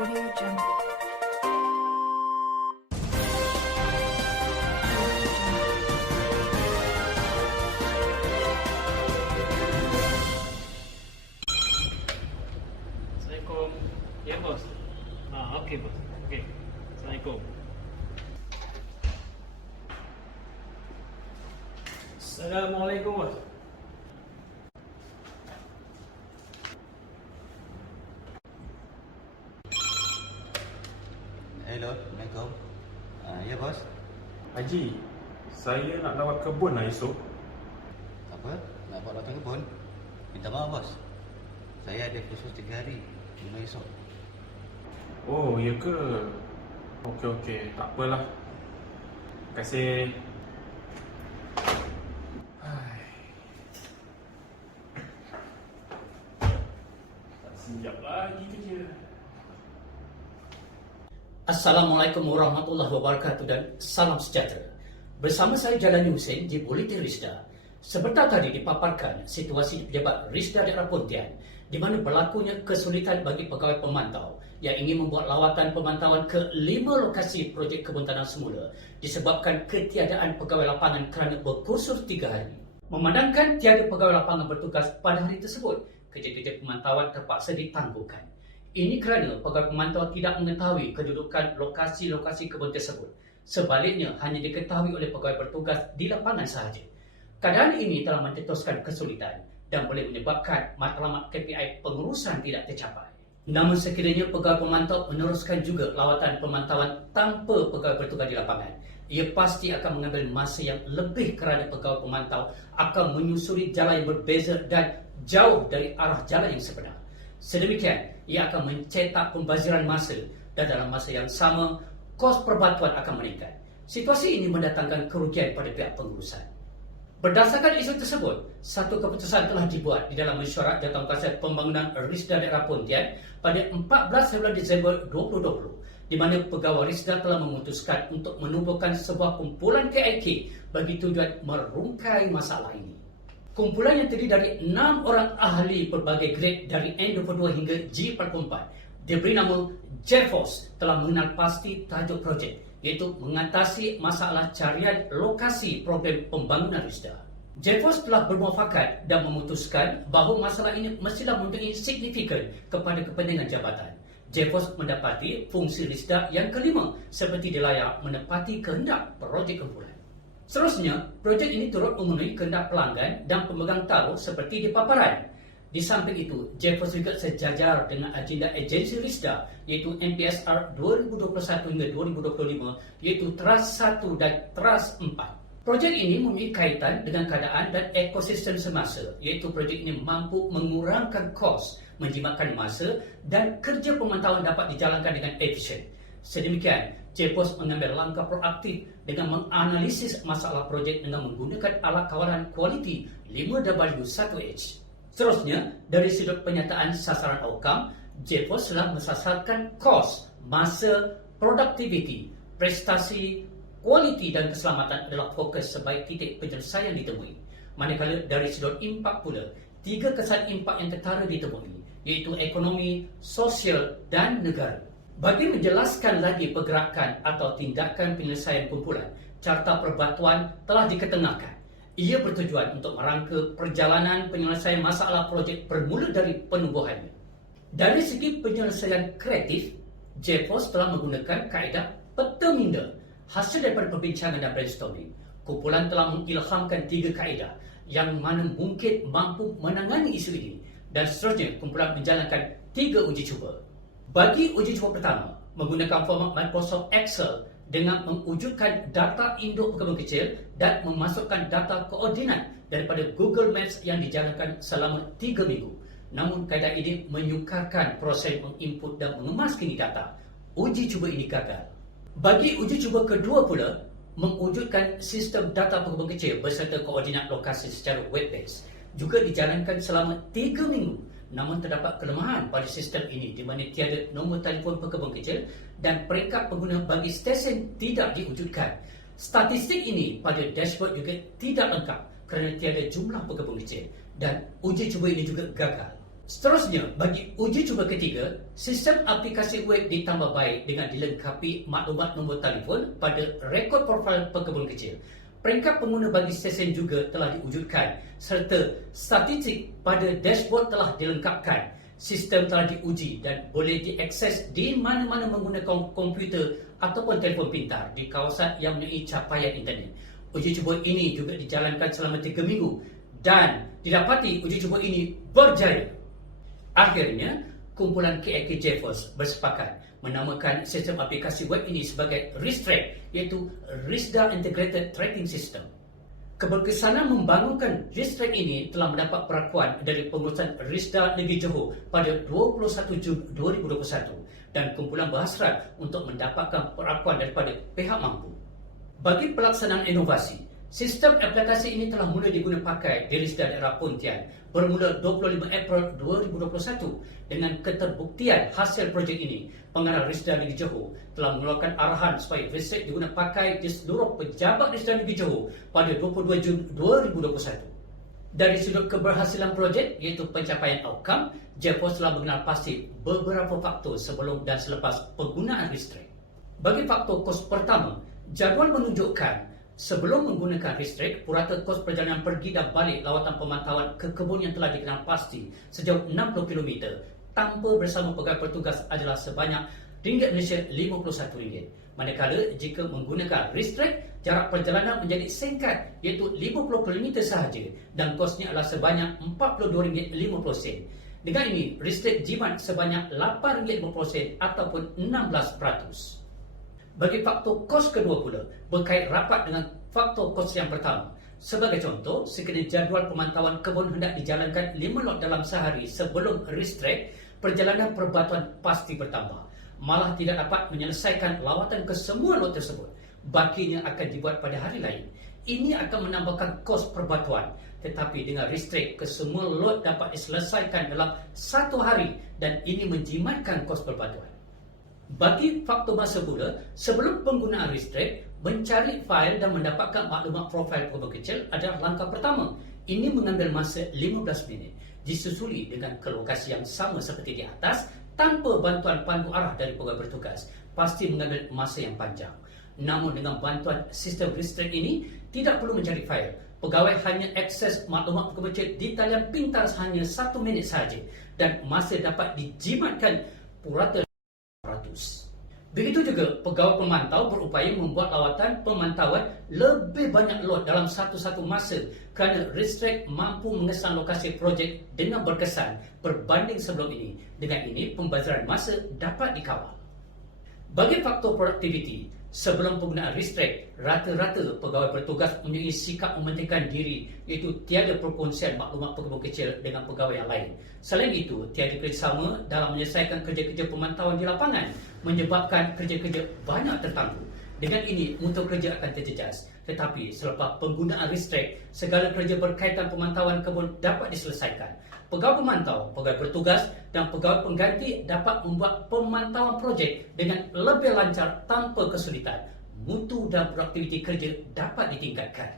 Audio Jungle. Assalamualaikum. Ya bos. Okey bos. Okey. Assalamualaikum. Assalamualaikum bos. Hello, Assalamualaikum. Ya bos, Haji, saya nak lawat kebun lah esok. apa? Nak buat latang kebun? Minta maaf bos, saya ada kursus 3 hari, 5 esok. Oh, ya ke? Okey, tak apalah. Terima kasih. Hai. Tak siap lagi kerja. Assalamualaikum warahmatullahi wabarakatuh dan salam sejahtera. Bersama saya Jalani Hussein di Buletin Risda. Sebentar tadi dipaparkan situasi di pejabat Risda daerah Pontian di mana berlakunya kesulitan bagi pegawai pemantau yang ingin membuat lawatan pemantauan ke 5 lokasi projek kebun tanam semula disebabkan ketiadaan pegawai lapangan kerana berkursus 3 hari. Memandangkan tiada pegawai lapangan bertugas pada hari tersebut, kerja-kerja pemantauan terpaksa ditangguhkan. Ini kerana pegawai pemantau tidak mengetahui kedudukan lokasi-lokasi kebun tersebut. Sebaliknya, hanya diketahui oleh pegawai bertugas di lapangan sahaja. Keadaan ini telah mencetuskan kesulitan dan boleh menyebabkan matlamat KPI pengurusan tidak tercapai. Namun sekiranya pegawai pemantau meneruskan juga lawatan pemantauan tanpa pegawai bertugas di lapangan, ia pasti akan mengambil masa yang lebih kerana pegawai pemantau akan menyusuri jalan yang berbeza dan jauh dari arah jalan yang sebenar. Sedemikian, ia akan mencetak pembaziran masa dan dalam masa yang sama, kos perbatuan akan meningkat. Situasi ini mendatangkan kerugian pada pihak pengurusan. Berdasarkan isu tersebut, satu keputusan telah dibuat di dalam mesyuarat jawatankuasa pembangunan Risda daerah Pontian pada 14 Disember 2020, di mana pegawai Risda telah memutuskan untuk menubuhkan sebuah kumpulan KIK bagi tujuan merungkai masalah ini. Kumpulan yang terdiri dari 6 orang ahli berbagai grade dari N22 hingga G44 diberi nama JFOS telah mengenal pasti tajuk projek, iaitu mengatasi masalah carian lokasi problem pembangunan Risda. JFOS telah bermuafakat dan memutuskan bahawa masalah ini mestilah mempunyai signifikan kepada kepentingan jabatan. JFOS mendapati fungsi Risda yang kelima seperti dilayak menepati kehendak projek kumpulan. Seterusnya, projek ini turut memenuhi kehendak pelanggan dan pemegang taruh seperti di paparan. Di samping itu, JFOS juga sejajar dengan agenda agensi Risda iaitu MPSR 2021 hingga 2025 iaitu TRAS 1 dan TRAS 4. Projek ini mempunyai kaitan dengan keadaan dan ekosistem semasa iaitu projek ini mampu mengurangkan kos, menjimatkan masa dan kerja pemantauan dapat dijalankan dengan efisien. Sedemikian, JFOS mengambil langkah proaktif dengan menganalisis masalah projek dengan menggunakan alat kawalan kualiti 5W1H. Seterusnya, dari sudut penyataan sasaran outcome, JFOS telah mensasarkan kos, masa, produktiviti, prestasi, kualiti dan keselamatan adalah fokus sebaik titik penyelesaian ditemui. Manakala dari sudut impak pula, 3 kesan impak yang ketara ditemui, iaitu ekonomi, sosial dan negara. Bagi menjelaskan lagi pergerakan atau tindakan penyelesaian kumpulan, Carta Perbatuan telah diketengahkan. Ia bertujuan untuk merangka perjalanan penyelesaian masalah projek bermula dari penubuhannya. Dari segi penyelesaian kreatif, JFOS telah menggunakan kaedah peta minda. Hasil daripada perbincangan dan brainstorming, kumpulan telah mengilhamkan 3 kaedah yang mana mungkin mampu menangani isu ini dan seterusnya kumpulan menjalankan 3 uji cuba. Bagi uji cuba pertama, menggunakan format Microsoft Excel dengan mewujudkan data induk kebun kecil dan memasukkan data koordinat daripada Google Maps yang dijalankan selama 3 minggu. Namun kaedah ini menyukarkan proses menginput dan mengemas kini data. Uji cuba ini gagal. Bagi uji cuba kedua pula, mewujudkan sistem data kebun kecil berserta koordinat lokasi secara web-based juga dijalankan selama 3 minggu. Namun terdapat kelemahan pada sistem ini di mana tiada nombor telefon pekebun kecil dan peringkat pengguna bagi stesen tidak diwujudkan. Statistik ini pada dashboard juga tidak lengkap kerana tiada jumlah pekebun kecil dan uji cuba ini juga gagal. Seterusnya, bagi uji cuba ketiga, sistem aplikasi web ditambah baik dengan dilengkapi maklumat nombor telefon pada rekod profil pekebun kecil. Peringkat pengguna bagi stesen juga telah diwujudkan serta statistik pada dashboard telah dilengkapkan. Sistem telah diuji dan boleh diakses di mana-mana menggunakan komputer ataupun telefon pintar di kawasan yang mempunyai capaian internet. Uji cuba ini juga dijalankan selama 3 minggu dan didapati uji cuba ini berjaya. Akhirnya, kumpulan KIK JFOS bersepakat menamakan sistem aplikasi web ini sebagai RISTRAC, iaitu RISDA Integrated Tracking System. Keberkesanan membangunkan RISTRAC ini telah mendapat perakuan dari pengurusan RISDA Negeri Johor pada 21 Jun 2021 dan kumpulan berhasrat untuk mendapatkan perakuan daripada pihak mampu. Bagi pelaksanaan inovasi, sistem aplikasi ini telah mula digunakan pakai di RISDA daerah Pontian bermula 25 April 2021. Dengan keterbuktian hasil projek ini, pengarah RISDA Negeri Johor telah mengeluarkan arahan supaya RISTRAC digunakan pakai di seluruh pejabat RISDA Negeri Johor pada 22 Jun 2021. Dari sudut keberhasilan projek iaitu pencapaian outcome, JFOS telah mengenal pasti beberapa faktor sebelum dan selepas penggunaan RISTRAC. Bagi faktor kos pertama, jadual menunjukkan sebelum menggunakan RISTRAC, purata kos perjalanan pergi dan balik lawatan pemantauan ke kebun yang telah dikenal pasti sejauh 60 km tanpa bersama pegawai petugas adalah sebanyak RM51. Manakala jika menggunakan RISTRAC, jarak perjalanan menjadi singkat iaitu 50 km sahaja dan kosnya adalah sebanyak RM42.50. Dengan ini, RISTRAC jimat sebanyak RM8.50 ataupun 16%. Bagi faktor kos kedua pula, berkait rapat dengan faktor kos yang pertama. Sebagai contoh, sekiranya jadual pemantauan kebun hendak dijalankan 5 lot dalam sehari sebelum RISTRAC, perjalanan perbatuan pasti bertambah. Malah tidak dapat menyelesaikan lawatan ke semua lot tersebut. Bakinya akan dibuat pada hari lain. Ini akan menambahkan kos perbatuan. Tetapi dengan RISTRAC, kesemua lot dapat diselesaikan dalam 1 hari dan ini menjimatkan kos perbatuan. Bagi faktor masa pula, sebelum penggunaan RISTRAC, mencari fail dan mendapatkan maklumat profil pekebun kecil adalah langkah pertama. Ini mengambil masa 15 minit, disusuli dengan ke lokasi yang sama seperti di atas tanpa bantuan pandu arah dari pegawai bertugas. Pasti mengambil masa yang panjang. Namun dengan bantuan sistem RISTRAC ini, tidak perlu mencari fail. Pegawai hanya akses maklumat pekebun kecil di talian pintar hanya 1 minit sahaja dan masa dapat dijimatkan purata. Begitu juga pegawai pemantau berupaya membuat lawatan pemantauan lebih banyak lot dalam satu-satu masa kerana RISTRAC mampu mengesan lokasi projek dengan berkesan berbanding sebelum ini. Dengan ini, pembazaran masa dapat dikawal. Bagi faktor produktiviti, sebelum penggunaan RISTRAC, rata-rata pegawai bertugas mempunyai sikap mementingkan diri iaitu tiada perkongsian maklumat pekebun kecil dengan pegawai yang lain. Selain itu, tiada kerjasama dalam menyelesaikan kerja-kerja pemantauan di lapangan menyebabkan kerja-kerja banyak tertangguh. Dengan ini, mutu kerja akan terjejas. Tetapi selepas penggunaan RISTRAC, segala kerja berkaitan pemantauan kebun dapat diselesaikan. Pegawai pemantau, pegawai bertugas dan pegawai pengganti dapat membuat pemantauan projek dengan lebih lancar tanpa kesulitan. Mutu dan produktiviti kerja dapat ditingkatkan.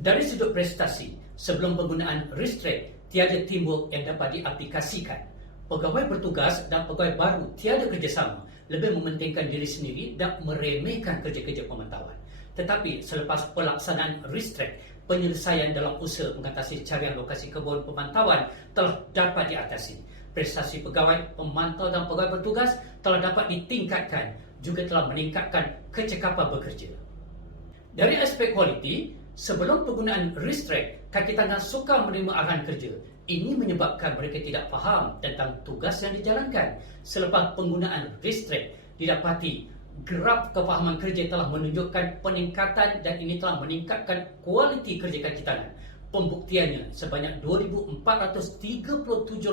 Dari sudut prestasi, sebelum penggunaan RISTRAC, tiada teamwork yang dapat diaplikasikan. Pegawai bertugas dan pegawai baru tiada kerjasama, lebih mementingkan diri sendiri dan meremehkan kerja-kerja pemantauan. Tetapi selepas pelaksanaan RISTRAC, penyelesaian dalam usaha mengatasi carian lokasi kebun pemantauan telah dapat diatasi. Prestasi pegawai, pemantau dan pegawai bertugas telah dapat ditingkatkan, juga telah meningkatkan kecekapan bekerja. Dari aspek kualiti, sebelum penggunaan RISTRAC, kaki tangan sukar menerima arahan kerja. Ini menyebabkan mereka tidak faham tentang tugas yang dijalankan. Selepas penggunaan RISTRAC, didapati graf kefahaman kerja telah menunjukkan peningkatan dan ini telah meningkatkan kualiti kerja kaki tangan. Pembuktiannya, sebanyak 2,437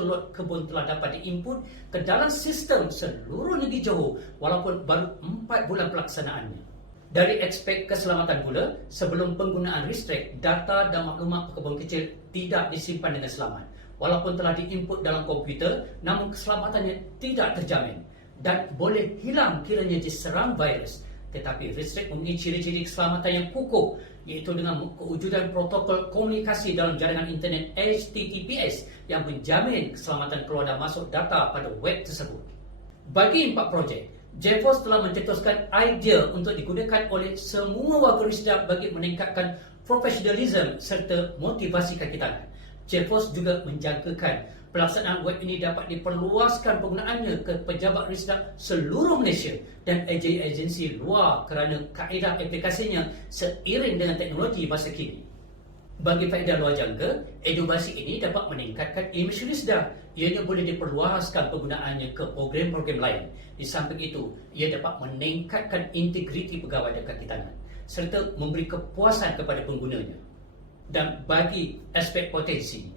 lot kebun telah dapat diinput ke dalam sistem seluruh negeri Johor walaupun baru 4 bulan pelaksanaannya. Dari aspek keselamatan pula, sebelum penggunaan RISTRAC, data dan maklumat pekebun kecil tidak disimpan dengan selamat. Walaupun telah diinput dalam komputer, namun keselamatannya tidak terjamin dan boleh hilang kiranya diserang virus. Tetapi RISTRAC mempunyai ciri-ciri keselamatan yang kukuh iaitu dengan kewujudan protokol komunikasi dalam jaringan internet HTTPS yang menjamin keselamatan keluar dan masuk data pada web tersebut. Bagi 4 projek, JFOS telah mencetuskan idea untuk digunakan oleh semua warga Risda bagi meningkatkan profesionalisme serta motivasi kaki tangan. JFOS juga menjangkakan pelaksanaan web ini dapat diperluaskan penggunaannya ke pejabat Risda seluruh Malaysia dan agensi luar kerana kaedah aplikasinya seiring dengan teknologi masa kini. Bagi faedah luar jangka, edukasi ini dapat meningkatkan imej Risda. Ianya boleh diperluaskan penggunaannya ke program-program lain. Di samping itu, ia dapat meningkatkan integriti pegawai dan kaki tangan serta memberi kepuasan kepada penggunanya. Dan bagi aspek potensi,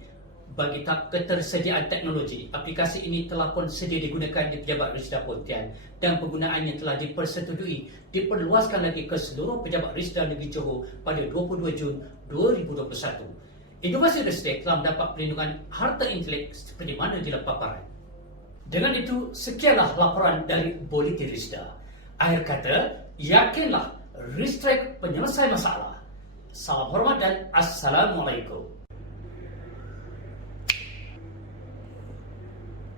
bagi ketersediaan teknologi, aplikasi ini telah pun sedia digunakan di pejabat Risda Pontian dan penggunaannya telah dipersetujui diperluaskan lagi ke seluruh pejabat Risda Negeri Johor pada 22 Jun 2021. Inovasi Ristek telah mendapat perlindungan harta intelek seperti mana di paparan. Dengan itu, sekianlah laporan dari Bulletin Risda. Akhir kata, yakinlah Ristek penyelesai masalah. Salam hormat dan Assalamualaikum.